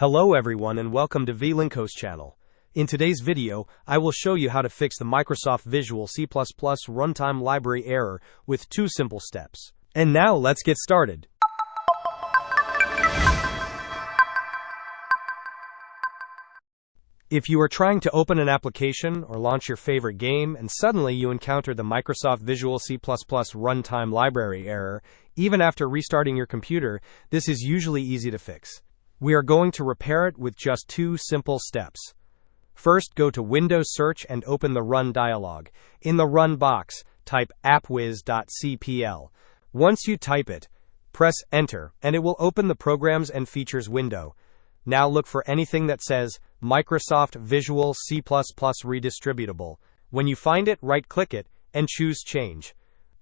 Hello everyone and welcome to Vlinkoz channel. In today's video, I will show you how to fix the Microsoft Visual C++ runtime library error with 2 simple steps. And now let's get started. If you are trying to open an application or launch your favorite game and suddenly you encounter the Microsoft Visual C++ runtime library error, even after restarting your computer, this is usually easy to fix. We are going to repair it with just 2 simple steps. First, go to Windows Search and open the Run dialog. In the Run box, type appwiz.cpl. Once you type it, press Enter, and it will open the Programs and Features window. Now look for anything that says Microsoft Visual C++ Redistributable. When you find it, right-click it and choose Change.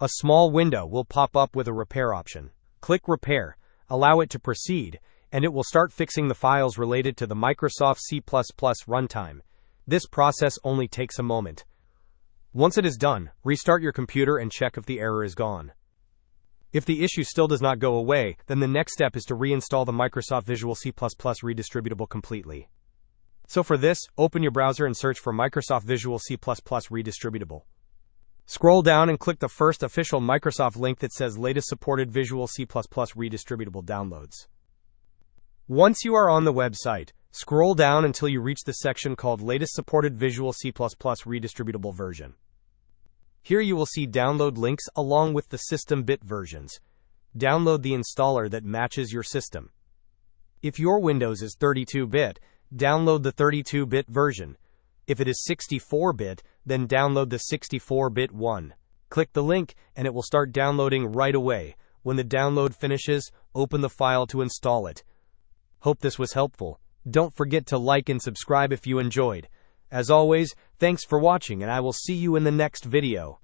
A small window will pop up with a repair option. Click Repair, allow it to proceed, and it will start fixing the files related to the Microsoft C++ runtime. This process only takes a moment. Once it is done, restart your computer and check if the error is gone. If the issue still does not go away, then the next step is to reinstall the Microsoft Visual C++ Redistributable completely. So for this, open your browser and search for Microsoft Visual C++ Redistributable. Scroll down and click the first official Microsoft link that says Latest Supported Visual C++ Redistributable Downloads. Once you are on the website, scroll down until you reach the section called Latest Supported Visual C++ Redistributable Version. Here you will see download links along with the system bit versions. Download the installer that matches your system. If your Windows is 32-bit, download the 32-bit version. If it is 64-bit, then download the 64-bit one. Click the link and it will start downloading right away. When the download finishes, open the file to install it. Hope this was helpful. Don't forget to like and subscribe if you enjoyed. As always, thanks for watching and I will see you in the next video.